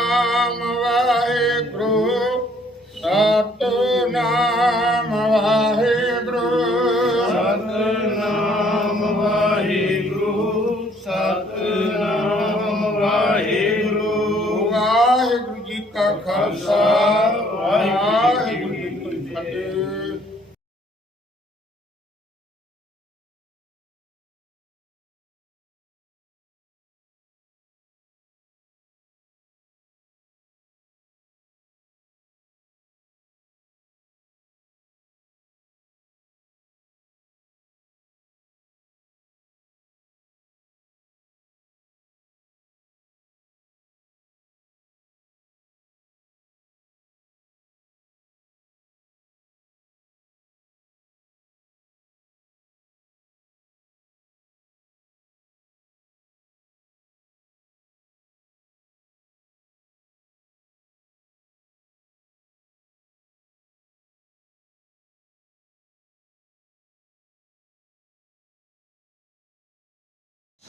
ਸਤਨਾਮ ਵਾਹਿਗੁਰੂ ਸਤਨਾਮ ਵਾਹਿਗੁਰੂ। ਸਤਨਾਮ ਵਾਹਿਗੁਰੂ ਸਤਨਾਮ ਵਾਹਿਗੁਰੂ। ਵਾਹਿਗੁਰੂ ਜੀ ਕਾ ਖਾਲਸਾ।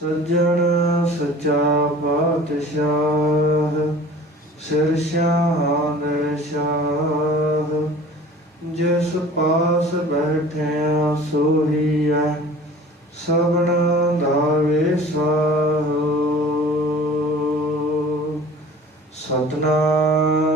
ਸੱਜਣ ਸੱਚਾ ਪਾਤਸ਼ਾਹ ਸਿਰ ਸ਼ਾਨ ਸ਼ਾਹ। ਜਿਸ ਪਾਸ ਬੈਠਿਆ ਸੋਹੀਐ ਸਭਨਾ ਦਾ ਵਿਸਾਹੋ ਸਤਨਾਮ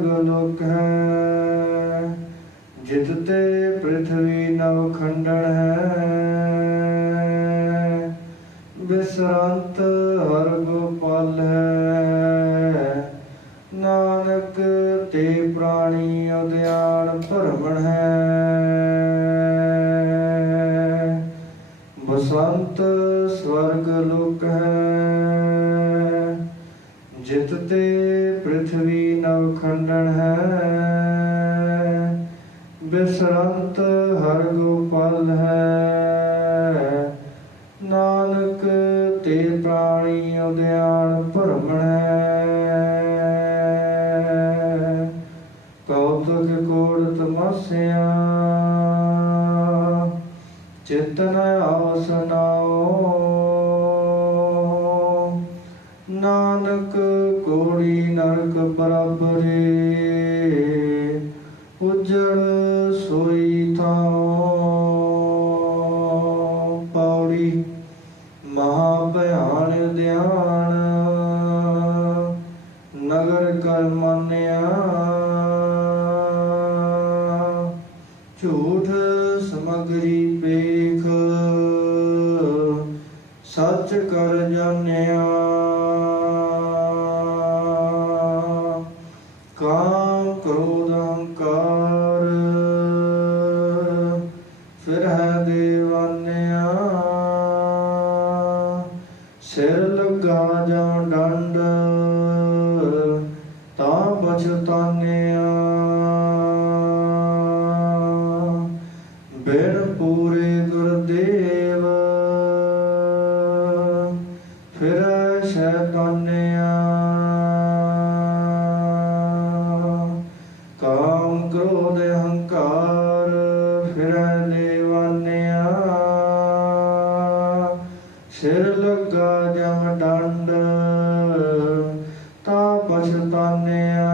ਸਵਰਗ ਹੈ ਜਿਤ ਤੇ ਪ੍ਰithvi ਨਵ ਖੰਡਨ ਹੈ। ਬਿਸਰੰਤ ਹਰ ਗੋਪਾਲ ਹੈ। ਨਾਨਕ ਤੇ ਪ੍ਰਾਣੀ ਉਦਿਆਨ ਭਰਮਣ ਹੈ। ਬਸੰਤ ਸਵਰਗ ਲੋਕ ਹੈ। ਜਿਤ ਤੇ ਪ੍ਰithvi ਖੰਡਨ ਹੈ। ਬਿਸਰੰਤ ਹਰ ਗੋਪਾਲ ਹੈ। ਨਾਨਕ ਤੇ ਪ੍ਰਾਣੀ ਉਦਿਆਨ ਭਰਮਣ ਹੈ। ਕੌਤਕ ਕੋੜ ਤਮਸਿਆ ਚਿਤਨ ਆਸਨਾਓ ਨਾਨਕ ਕੋੜੀ ਨਰਕ ਬਰਾਬਰੇ। ਉਜੜ ਸੋਈ ਥਾਂ ਪੌੜੀ ਮਹਾ ਭਿਆਨ ਧਿਆਨ। ਨਗਰ ਕਰ ਮੰਨਿਆ। ਝੂਠ ਸਮਗਰੀ ਪੇਖ। ਸੱਚ ਕਰ ਜਾਣਿਆ। ਕਾਮ ਕ੍ਰੋਧ ਅਹੰਕਾਰ ਫਿਰ ਹੈ ਦੇਵਾਨਿਆ। ਸਿਰ ਲੱਗਾ ਜਾਂ ਡੰਡ ਤਾਂ ਬਚਤਾਨਿਆ ਪਛਤਾਨਿਆ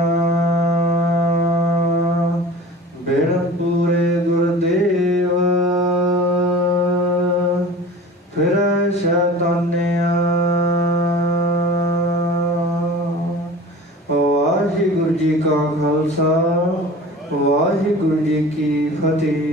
ਬਿਨ ਪੂਰੇ ਗੁਰਦੇਵ। ਫਿਰ ਸ਼ੈਤਾਨਿਆ। ਵਾਹਿਗੁਰੂ ਜੀ ਕਾ ਖਾਲਸਾ ਵਾਹਿਗੁਰੂ ਜੀ ਕੀ ਫਤਿਹ।